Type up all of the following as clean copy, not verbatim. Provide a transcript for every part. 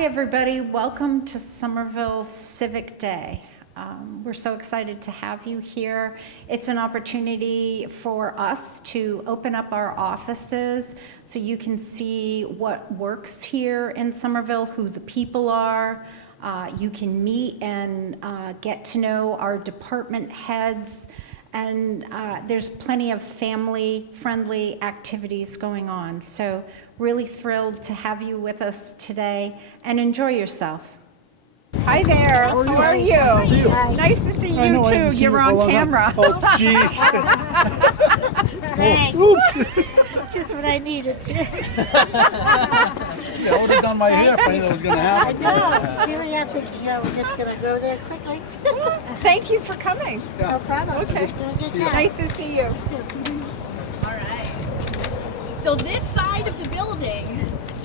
Hi, everybody. Welcome to Somerville Civic Day. We're so excited to have you here. It's an opportunity for us to open up our offices so you can see what works here in Somerville, who the people are. You can meet and get to know our department heads. And there's plenty of family-friendly activities going on. So really thrilled to have you with us today, and enjoy yourself. Hi there, how are you? Nice to see you too. You're on camera. Oh, jeez. Thanks. Just what I needed. Yeah, I would have done my hair if I knew it was going to happen. I know. Here we are thinking, we're just going to go there quickly. Thank you for coming. No problem. Okay. Good job. Nice to see you. All right. So this side of the building,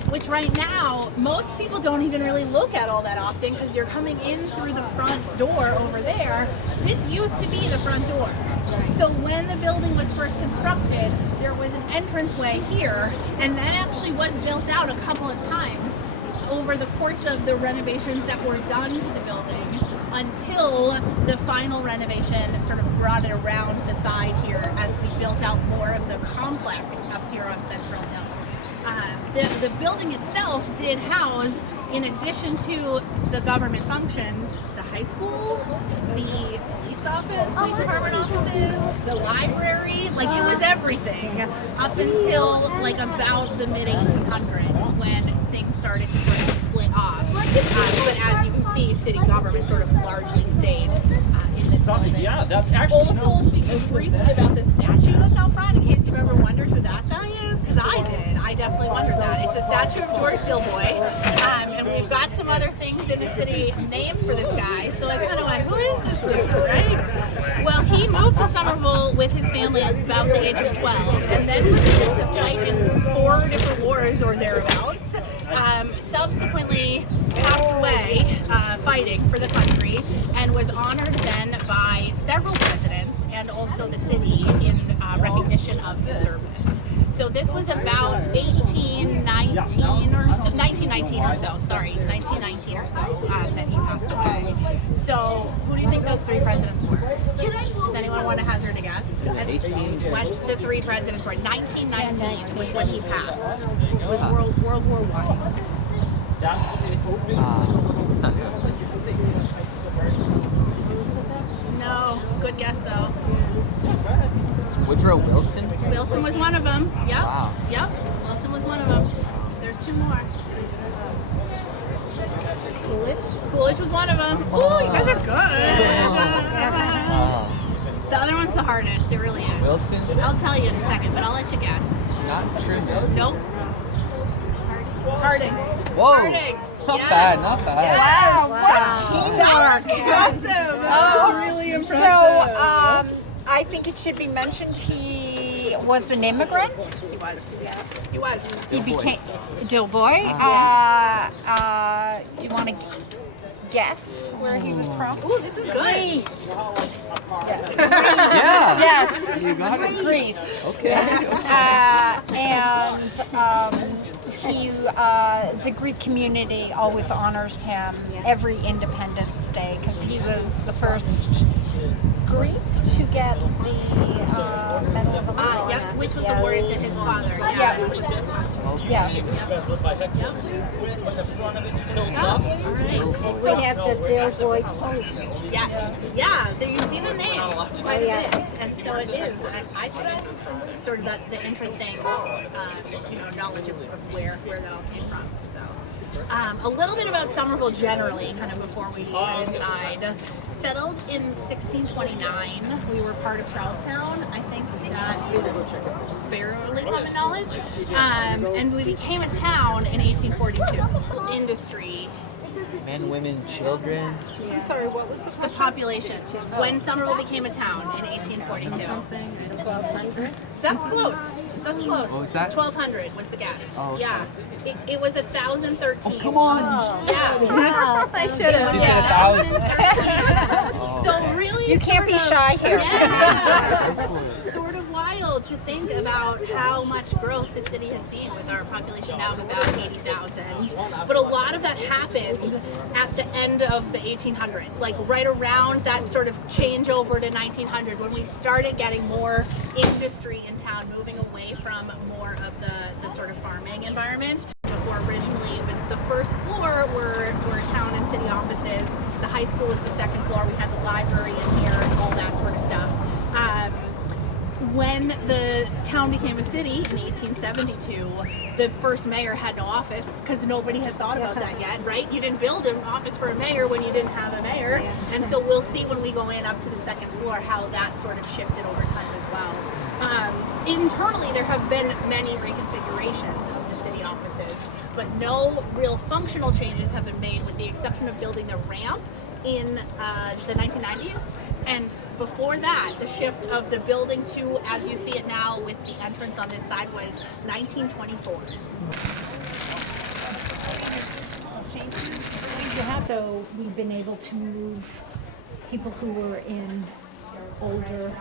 which right now, most people don't even really look at all that often because you're coming in through the front door over there. This used to be the front door. So when the building was first constructed, there was an entranceway here, and that actually was built out a couple of times over the course of the renovations that were done to the building until the final renovation sort of brought it around the side here as we built out more of the complex up here on Central Hill. The building itself did house, in addition to the government functions, the high school, the police department offices, the library, like it was everything up until like about the mid-1800s when things started to sort of split off. But as you can see, city government sort of largely stayed in this building. Yeah, that's actually... Also, speaking briefly about the statue that's out front, in case you've ever wondered who that guy is, because I did. I definitely wondered that. It's a statue of George Dilboy, and we've got some other things in the city named for this guy, so I kind of went, who is this dude, right? Well, he moved to Somerville with his family at about the age of 12, and then proceeded to fight in 4 different wars or thereabouts. Subsequently passed away fighting for the country, and was honored then by several presidents and also the city in recognition of his service. So this was about 1919 or so that he passed away. So who do you think those 3 presidents were? Does anyone want to hazard a guess? What the 3 presidents were? 1919 was when he passed. It was World War I. No, good guess though. Woodrow Wilson? Wilson was one of them. Yep. Wow. Yep. Wilson was one of them. There's 2 more. Coolidge was one of them. Oh, you guys are good. The other one's the hardest. It really is. Wilson? I'll tell you in a second, but I'll let you guess. Not Truman. Nope. Harding. Whoa. Harding. Not Yes. bad, not bad. Wow, That was impressive. That was really impressive. So, I think it should be mentioned he was an immigrant. He was. He was. He became Dilboy. You want to guess where he was from? Ooh, this is good. Greece. Yeah. Yes. You got it? Greece. Okay. The Greek community always honors him every Independence Day because he was the first Greek to get the Medal of Honor. Yep, which was awarded to his father. Yeah. When the front of it tilts up. All right. So we have the Dilboy Post. Yes. Yeah. There you see the name quite a bit, and so it is. I took sort of the interesting, knowledge of where that all came from. So. A little bit about Somerville generally, kind of before we head inside. Settled in 1629. We were part of Charlestown. I think that is fairly common knowledge. And we became a town in 1842. Industry. Men, women, children. I'm sorry, what was The population. When Somerville became a town in 1842. 1200. That's close. That's close. What was that? 1200 was the guess. Oh, okay. Yeah. It was 1013. Come on. Yeah. Wow. I should have. She said 1,000. So really, You can't be sort of- shy here. Yeah. Sort of wild. wild to think about how much growth the city has seen with our population now of about 80,000. But a lot of that happened at the end of the 1800s, like right around that sort of changeover to 1900, when we started getting more industry in town, moving away from more of the sort of farming environment. Before originally it was the first floor were town and city offices. The high school was the second floor. We had the library in here and all that sort of stuff. When the town became a city in 1872, the first mayor had no office because nobody had thought about that yet, right? You didn't build an office for a mayor when you didn't have a mayor. And so we'll see when we go in up to the second floor how that sort of shifted over time as well. Internally, there have been many reconfigurations of the city offices, but no real functional changes have been made with the exception of building the ramp in the 1990s. And before that, the shift of the building to, as you see it now with the entrance on this side, was 1924. So we've been able to move people who were in older,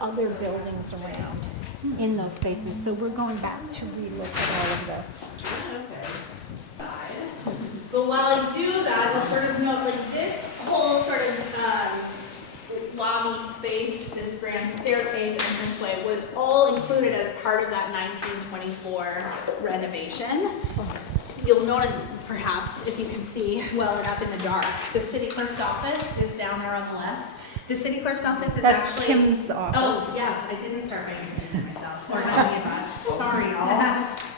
other buildings around in those spaces. So we're going back to relook at all of this. But while I do that, I'll sort of note, like, this whole sort of lobby space, this grand staircase entranceway, was all included as part of that 1924 renovation. You'll notice, perhaps, if you can see well enough in the dark, the city clerk's office is down there on the left. The city clerk's office is That's actually... Kim's office. Oh, yes, I didn't start by introducing myself, or any of us. Sorry, y'all.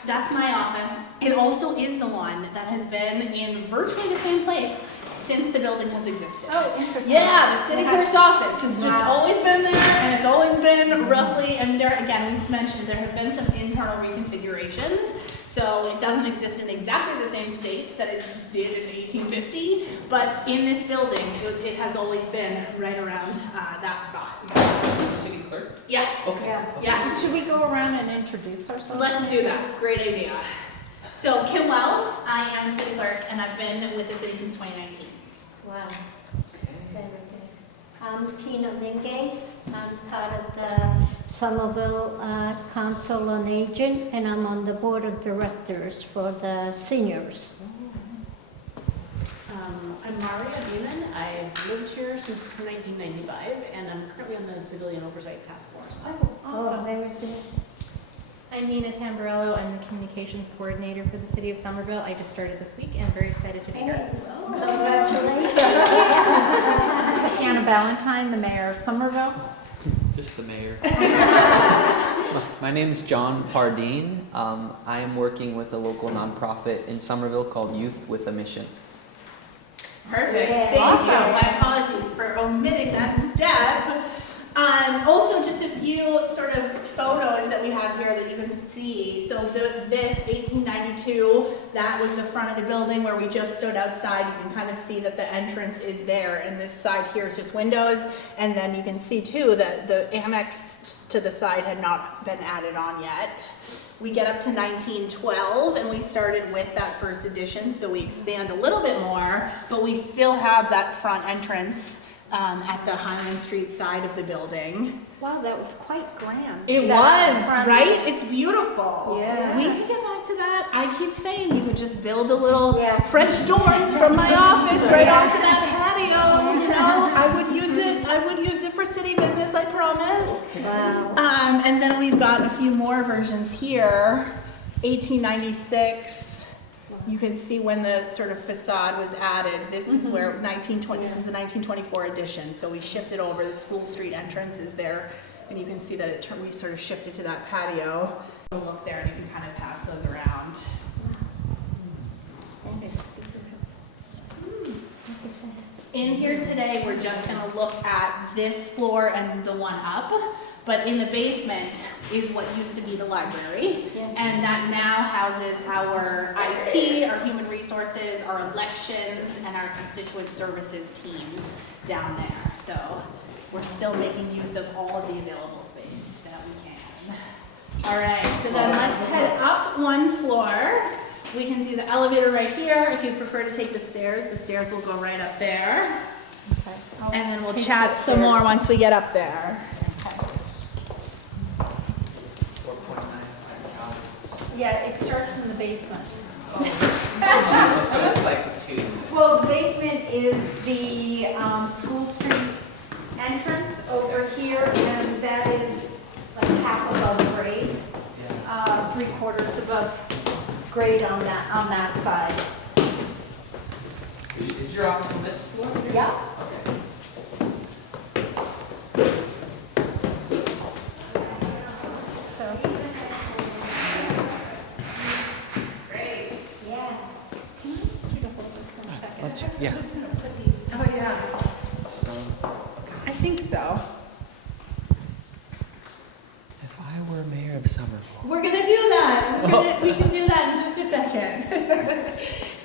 That's my office. It also is the one that has been in virtually the same place since the building has existed. Oh, interesting. Yeah, the city clerk's office has just always been there, and it's always been roughly, and there, again, we mentioned there have been some internal reconfigurations, so it doesn't exist in exactly the same state that it did in 1850, but in this building, it has always been right around that spot. City clerk? Yes. Okay. Yes. Should we go around and introduce ourselves? Let's do that. Great idea. So, Kim Wells, I am the city clerk, and I've been with the city since 2019. Wow. Very good. I'm Tina Mingace. I'm part of the Somerville Council on Aging, and I'm on the board of directors for the seniors. I'm Maria Beeman. I've lived here since 1995, and I'm currently on the Civilian Oversight Task Force. Oh, very good. I'm Nina Tamburello. I'm the communications coordinator for the city of Somerville. I just started this week and I'm very excited to be here. Congratulations. Hannah Ballantyne, the mayor of Somerville. Just the mayor. My name is John Pardine. I am working with a local nonprofit in Somerville called Youth with a Mission. Perfect. Yeah. Thank Awesome. you. My apologies for omitting that step. Also, just a few sort of photos that we have here that you can see. So this 1892, that was the front of the building where we just stood outside. You can kind of see that the entrance is there, and this side here is just windows. And then you can see too that the annex to the side had not been added on yet. We get up to 1912 and we started with that first edition, so we expand a little bit more, but we still have that front entrance at the Highland Street side of the building. Wow, that was quite grand. It That was, front- right? It's beautiful. Yeah. We can get back to that. I keep saying you could just build the little Yeah. French doors from my office right onto that patio, you know? I would use it for city business, I promise. Wow. And then we've got a few more versions here. 1896. You can see when the sort of facade was added. This is where 1920. This is the 1924 edition. So we shifted over. The School Street entrance is there, and you can see that we sort of shifted to that patio. Look there, and you can kind of pass those around. In here today, we're just going to look at this floor and the one up, but in the basement is what used to be the library, and that now houses our IT, our human resources, our elections, and our constituent services teams down there. So we're still making use of all of the available space that we can. All right, so then let's head up one floor. We can do the elevator right here. If you prefer to take the stairs will go right up there. And then we'll chat some more once we get up there. Yeah, it starts in the basement. So it's like two. Well, the basement is the School Street entrance over here, and that is like half above grade, 3/4 above grade on that side. Is your office on this floor? Yeah. Okay. Let's, yeah. Oh, yeah. I think so. If I were mayor of Somerville. We're gonna do that. We can do that in just a second.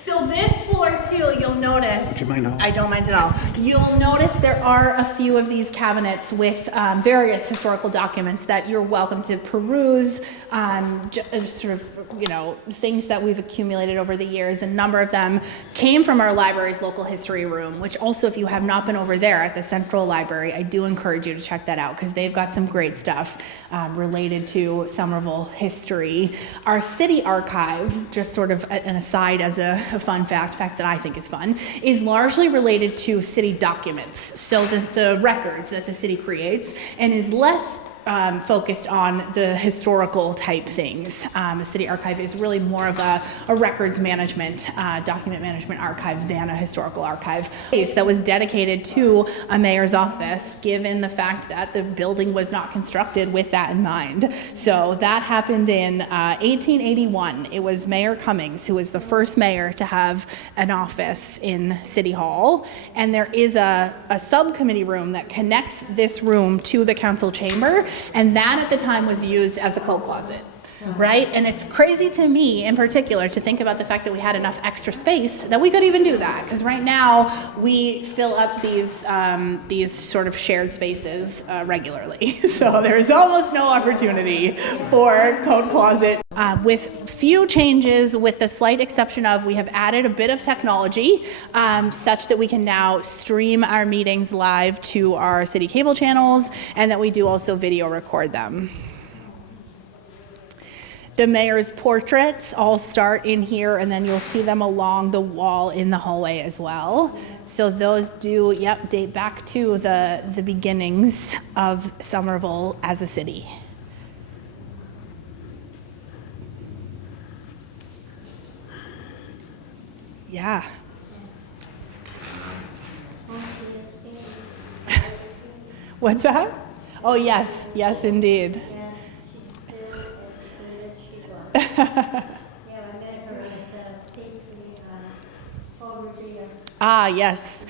So this floor too, you'll notice. Do you mind how? I don't mind at all. You'll notice there are a few of these cabinets with various historical documents that you're welcome to peruse, sort of, you know, things that we've accumulated over the years. A number of them came from our library's local history room, which also, if you have not been over there at the Central Library, I do encourage you to check that out because they've got some great stuff related to Somerville history. Our city archive, just sort of an aside as a fun fact that I think is fun, is largely related to city documents. So the records that the city creates, and is less focused on the historical type things. The city archive is really more of a records management, document management archive than a historical archive. That was dedicated to a mayor's office, given the fact that the building was not constructed with that in mind. So that happened in 1881. It was Mayor Cummings who was the first mayor to have an office in City Hall. And there is a subcommittee room that connects this room to the council chamber. And that at the time was used as a coat closet, right? And it's crazy to me in particular to think about the fact that we had enough extra space that we could even do that. Because right now we fill up these sort of shared spaces regularly. So there's almost no opportunity for coat closet. With few changes, with the slight exception of we have added a bit of technology such that we can now stream our meetings live to our city cable channels, and that we do also video record them. The mayor's portraits all start in here, and then you'll see them along the wall in the hallway as well. So those do, date back to the beginnings of Somerville as a city. Yeah. What's that? Oh, yes, indeed. Ah, yes.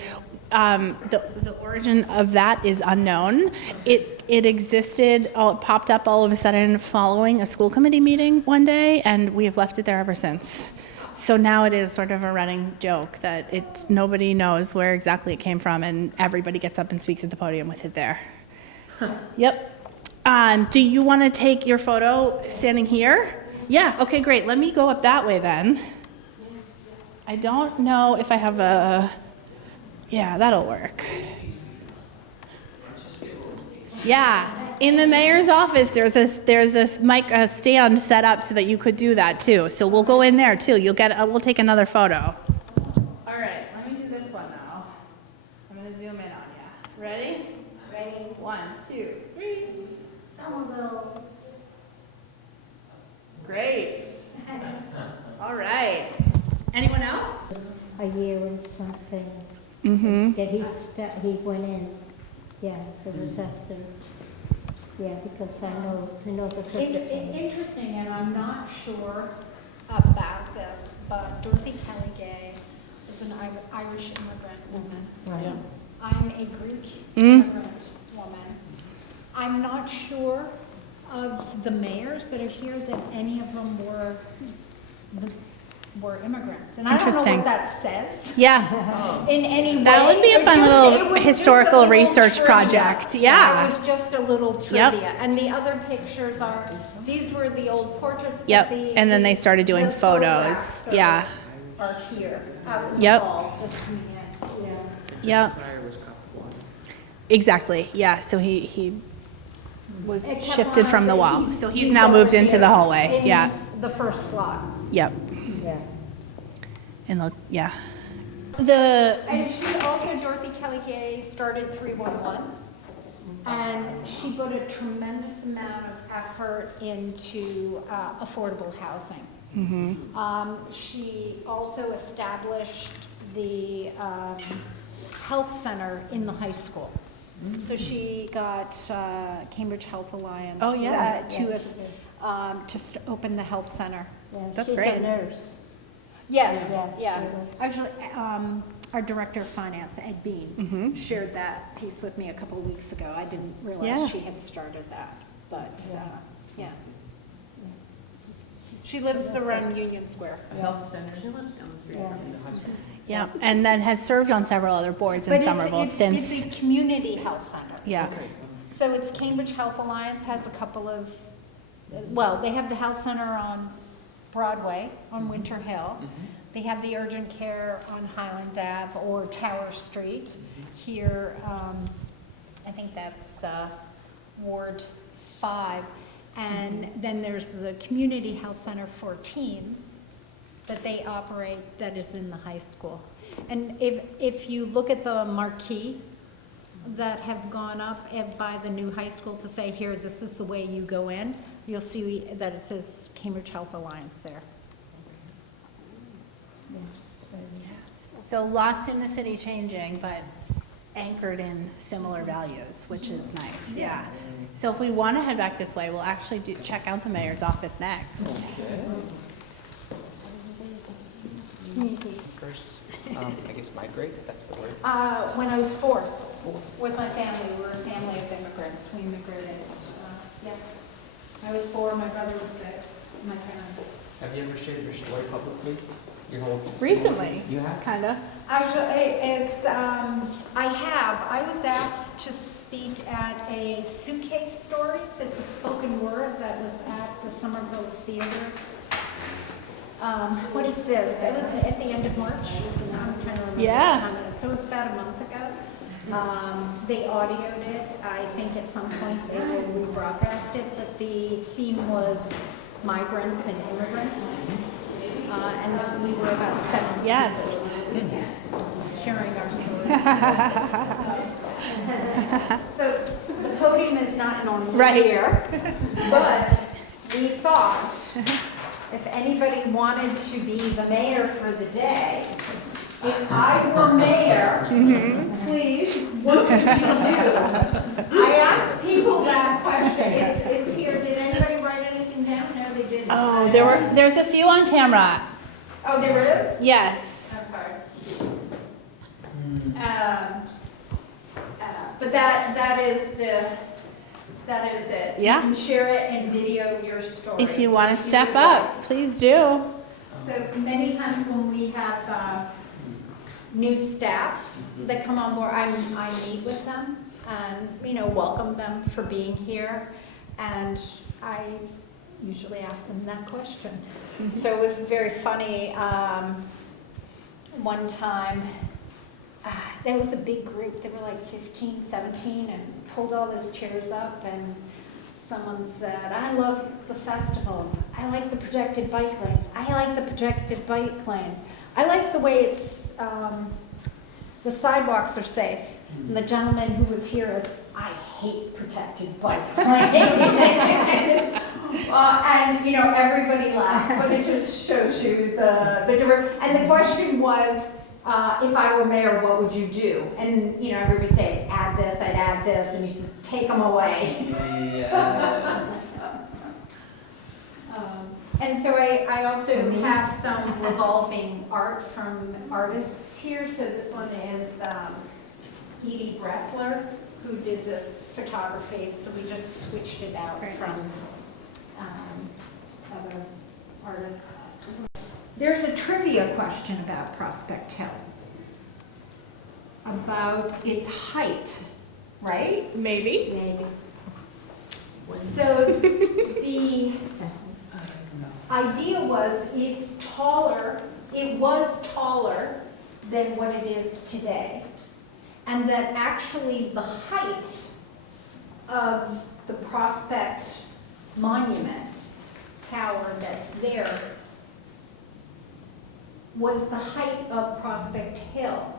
The origin of that is unknown. It existed, it popped up all of a sudden following a school committee meeting one day, and we have left it there ever since. So now it is sort of a running joke that nobody knows where exactly it came from, and everybody gets up and speaks at the podium with it there. Yep. Do you want to take your photo standing here? Yeah, okay, great. Let me go up that way then. I don't know if I have yeah, that'll work. Yeah, in the mayor's office, there's this mic stand set up so that you could do that too. So we'll go in there too. We'll take another photo. All right, let me do this one now. I'm gonna zoom in on you. Ready? Ready? 1, 2, 3. Somerville. Great. All right. Anyone else? A year and something. Mm-hmm. That he went in. Yeah, it was after. Yeah, because I know the picture. Interesting, and I'm not sure about this, but Dorothy Kelly Gay is an Irish immigrant woman. Right. I'm a Greek immigrant woman. I'm not sure of the mayors that are here that any of them were immigrants. And I don't know Interesting. what that says Yeah. in any way. That would be a It fun just- little it was just historical a little research trivia. project. Yeah. It was just a little Yep. trivia. And the other pictures these were the old portraits. Yep. But And then they started doing the photos. photographs are- Yeah. Are here, out in the Yep. hall, just coming in. Yep. Fire was cup one. Exactly. Yeah. So he was It kept shifted on from the saying wall. he's- So he's now over moved into here the hallway. in Yeah. the first slot. Yep. Yeah. And look, yeah. The And she also, Dorothy Kelly Gay, started 311. And she put a tremendous amount of effort into affordable housing. She also established the health center in the high school. So she got Cambridge Health Alliance Oh, yeah. to open the health center. Yeah, That's she's great. a nurse. Yes, Yeah, yeah. she was. Actually, our director of finance, Ed Bean, shared that piece with me a couple of weeks ago. I didn't Yeah. realize she had started that, but, yeah. She lives around Union Square. Health center. She lives down the street from the high school. yeah, and then has served on several other boards in But Somerville it's since. a community health center. Yeah. So it's Cambridge Health Alliance has a couple of, well, they have the health center on Broadway, on Winter Hill. They have the urgent care on Highland Ave or Tower Street. Here, I think that's Ward 5. And then there's the community health center for teens that they operate that is in the high school. And if you look at the marquee that have gone up by the new high school to say, here, this is the way you go in, you'll see that it says Cambridge Health Alliance there. So lots in the city changing, but anchored in similar values, which is nice. Yeah. So if we want to head back this way, we'll actually check out the mayor's office next. First, I guess migrate, if that's the word. When I was 4, with my family, we were a family of immigrants. We immigrated. Yeah. I was 4, my brother was 6, my parents. Have you ever shared your story publicly? Your whole Recently. You have? Kind of. Actually, it's, I have. I was asked to speak at a Suitcase Stories. It's a spoken word that was at the Somerville Theater. What is this? It was at the end of March. I'm trying to remember Yeah. what time it is. So it was about a month ago. They audioed it. I think at some point they will rebroadcast it, but the theme was migrants and immigrants. And then we were about 7 Yes. sharing our story. So the podium is not normally Right. here, but we thought if anybody wanted to be the mayor for the day, if I were mayor, please, what would you do? I asked people that question. It's here. Did anybody write anything down? No, they didn't. Oh, there's a few on camera. Oh, there it is? Yes. Okay. But that is it. Yeah. You can share it and video your story. If you want to step would up, like. please do. So many times when we have new staff that come on board, I meet with them and, welcome them for being here. And I usually ask them that question. So it was very funny. One time, there was a big group. They were like 15, 17, and pulled all those chairs up. And someone said, I love the festivals. I like the projected bike lanes. I like the projected bike lanes. I like the way it's, the sidewalks are safe. And the gentleman who was here is, I hate protected bike lanes. And, everybody laughed, but it just shows you the difference. And the question was, if I were mayor, what would you do? And, everybody would say, add this, I'd add this, and he says, take them away. Yes. And so I also have some revolving art from artists here. So this one is Edie Bressler, who did this photography. So we just switched it out from other artists. There's a trivia question about Prospect Hill, about its height, right? Maybe. Maybe. So the idea was it was taller than what it is today. And that actually the height of the Prospect Monument tower that's there was the height of Prospect Hill.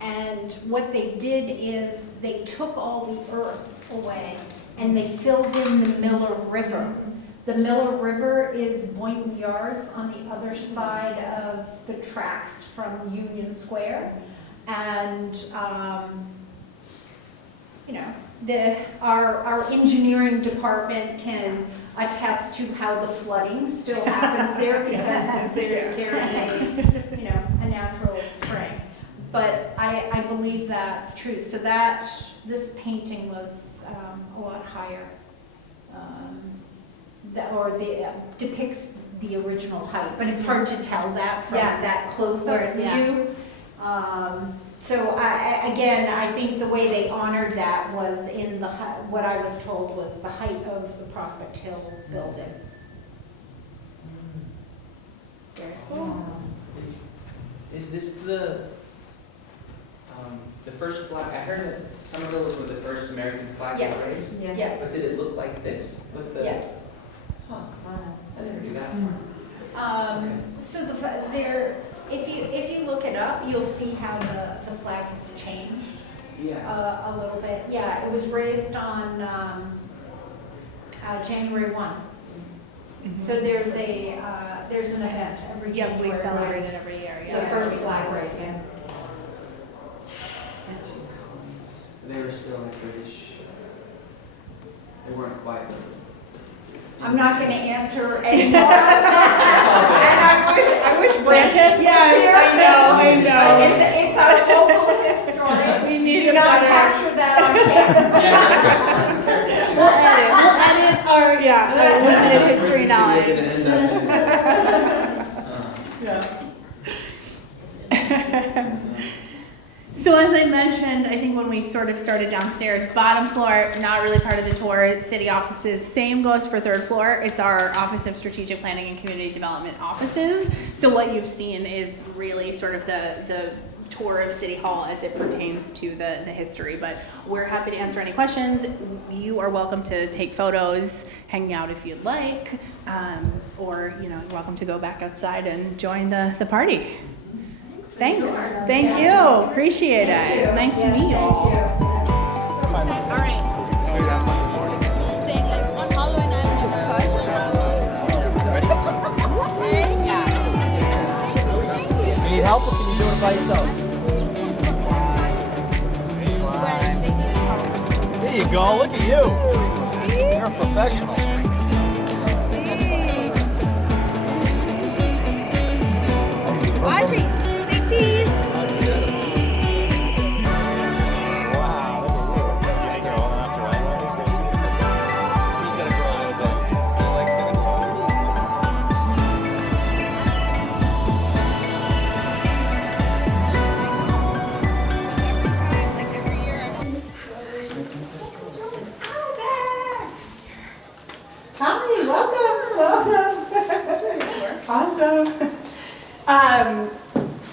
And what they did is they took all the earth away and they filled in the Miller River. The Miller River is Boynton Yards on the other side of the tracks from Union Square. And, you know, our engineering department can attest to how the flooding still happens there because there's a, you know, a natural spring. But I believe that's true. So that, this painting was a lot higher. Depicts the original height, but it's hard to tell that from that close-up view. So I think the way they honored that was in the, what I was told was the height of the Prospect Hill building. Very cool. Is this the first flag? I heard that Somerville was the first American flag Yes. raised. Yes. But did it look like this with the? Yes. Huh. I never knew that. So if you look it up, you'll see how the flag has changed Yeah. a little bit. Yeah, it was raised on January 1. So there's an event every January. we celebrate it every year. The first flag raising. They were still like British. They weren't quite. I'm not going to answer anymore. And I wish Brandon was here. I know. It's our local historian. We need Do to not better- capture that on camera. We'll edit our limited history knowledge. So as I mentioned, I think when we sort of started downstairs, bottom floor, not really part of the tour, city offices. Same goes for third floor. It's our Office of Strategic Planning and Community Development offices. So what you've seen is really sort of the tour of City Hall as it pertains to the history. But we're happy to answer any questions. You are welcome to take photos, hang out if you'd like, or you know, you're welcome to go back outside and join the party. Thanks. Thank you. Appreciate it. Nice to meet you all. All right. On Halloween You need help or can you do it by yourself? There you go, look at you. You're a professional. Audrey, say cheese. Wow, look at you. You think you're old enough to ride one of these things? He's gonna grow a little bit. Your leg's gonna grow. Hi, welcome. Awesome.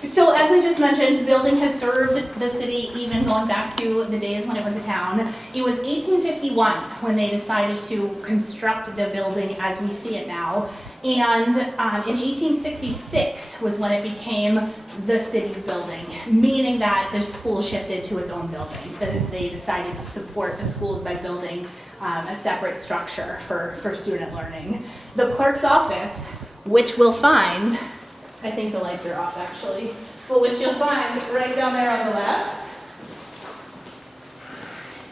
So as I just mentioned, the building has served the city even going back to the days when it was a town. It was 1851 when they decided to construct the building as we see it now. And in 1866 was when it became the city's building, meaning that the school shifted to its own building. That they decided to support the schools by building a separate structure for student learning. The clerk's office, which we'll find, I think the lights are off actually, but which you'll find right down there on the left,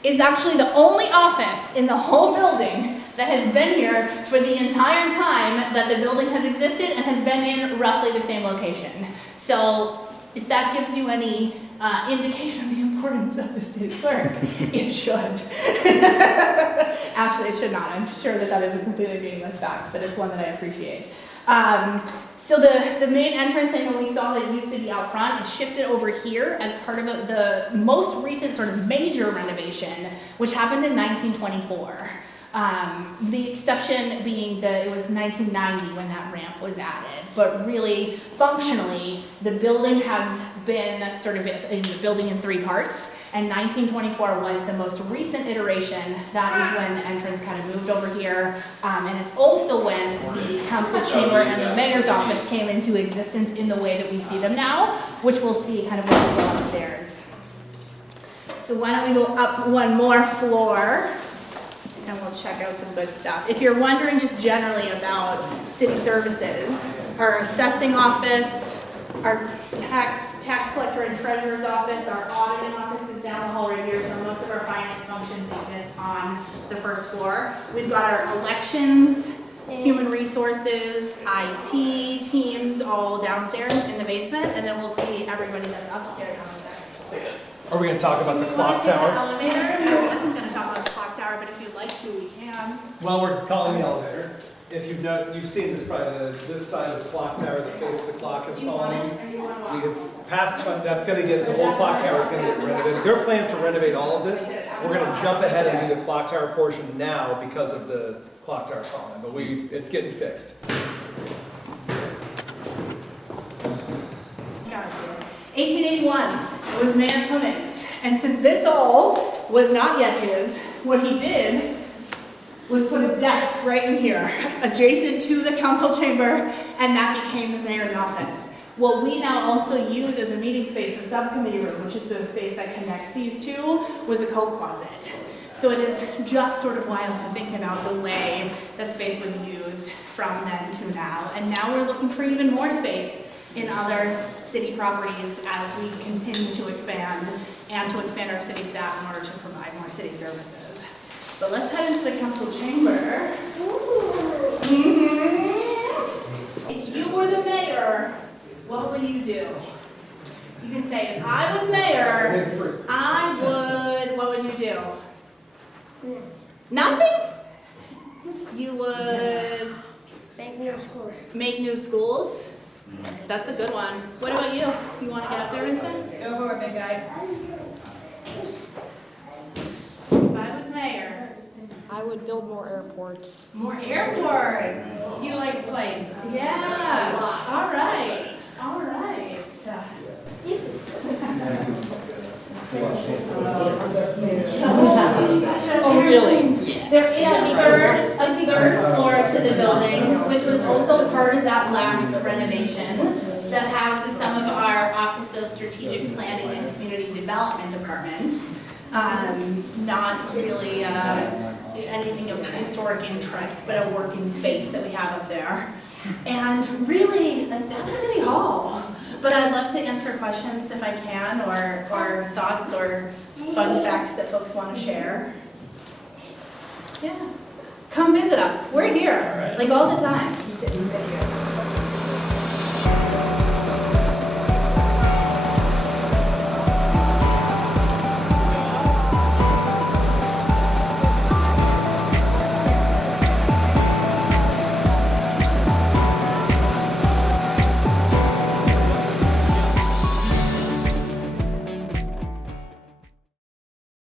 is actually the only office in the whole building that has been here for the entire time that the building has existed and has been in roughly the same location. So if that gives you any indication of the importance of the city clerk, it should. Actually, it should not. I'm sure that is a completely meaningless fact, but it's one that I appreciate. So the main entrance, I know we saw that used to be out front, is shifted over here as part of the most recent sort of major renovation, which happened in 1924. The exception being that it was 1990 when that ramp was added, but really functionally the building has been sort of a building in three parts. And 1924 was the most recent iteration. That is when the entrance kind of moved over here. And it's also when the council chamber and the mayor's office came into existence in the way that we see them now, which we'll see kind of when we go upstairs. So why don't we go up one more floor and we'll check out some good stuff. If you're wondering just generally about city services, our assessing office, our tax collector and treasurer's office, our auditing office is down the hall right here, so most of our finance functions exist on the first floor. We've got our elections, human resources, IT teams all downstairs in the basement, and then we'll see everybody that's upstairs on the second floor. Are we going to talk about the clock tower? The elevator? I wasn't going to talk about the clock tower, but if you'd like to, we can. Well, we're calling the elevator. If you've seen this, probably this side of the clock tower, the face of the clock is falling. We have passed, that's going to get, the whole clock tower is going to get renovated. There are plans to renovate all of this. We're going to jump ahead and do the clock tower portion now because of the clock tower falling, but it's getting fixed. 1881, it was Mayor Cummings. And since this all was not yet his, what he did was put a desk right in here, adjacent to the council chamber, and that became the mayor's office. What we now also use as a meeting space, the subcommittee room, which is the space that connects these two, was a coat closet. So it is just sort of wild to think about the way that space was used from then to now. And now we're looking for even more space in other city properties as we continue to expand and to expand our city staff in order to provide more city services. But let's head into the council chamber. If you were the mayor, what would you do? You can say, if I was mayor, I would, what would you do? Nothing? You would Make new schools. make new schools? That's a good one. What about you? You want to get up there, Vincent? Go for it, big guy. If I was mayor, I would build more airports. more airports. He likes planes. Yeah. Lots. All right. All right. Oh, really? There is a third floor to the building, which was also part of that last renovation, That houses some of our Office of Strategic Planning and Community Development departments. Not really anything of historic interest, but a working space that we have up there. And really, like, that's City Hall. But I'd love to answer questions if I can, or thoughts or fun facts that folks want to share. Yeah. Come visit us. We're here, like all the time.